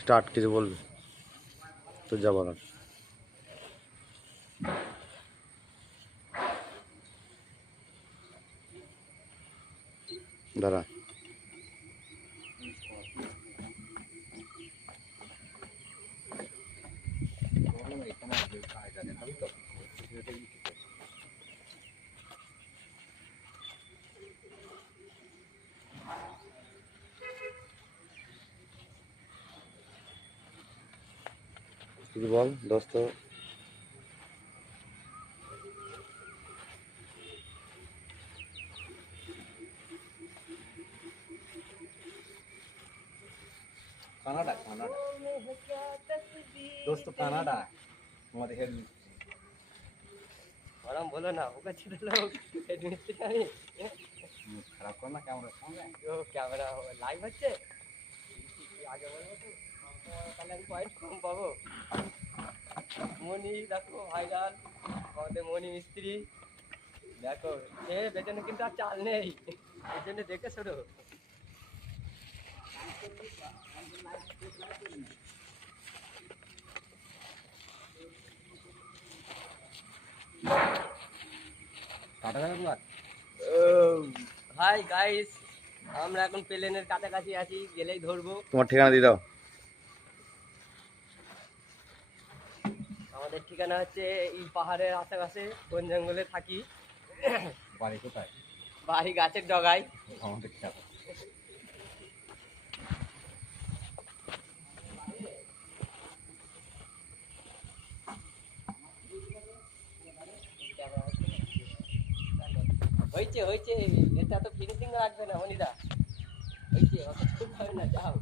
Start কিছু বলবি তো যা বলার। দাঁড়া কিছু বল দোস্ত। কানাডা কানাডা দোস্ত কানাডা আমাদের হেড আরাম বলো না ওকে ছিল হেড মিস্ত্রি আমি খারাপ কর না ক্যামেরার সঙ্গে ও ক্যামেরা লাইভ হচ্ছে আগে বলবো তো তাহলে আমি পয়েন্ট কম পাবো। মনি দেখো ভাইরাল আমাদের মনি মিস্ত্রি দেখো এ পেছনে কিন্তু আর চাল নেই পেছনে দেখে ছোটো কাটা যাবে তোমার হাই গাইস আমরা এখন প্লেনের কাছাকাছি আছি গেলেই ধরবো। তোমার ঠিকানা দিয়ে দাও। আমাদের ঠিকানা হচ্ছে এই পাহাড়ের আশেপাশে বন জঙ্গলে থাকি। বাড়ি কোথায়? বাড়ি গাছের ডগায়। আমাদের খেলা হয়েছে হয়েছে এটা তো ফিনিশিং রাখবে না মনিদা হয়েছে অত খুব হবে না যাও।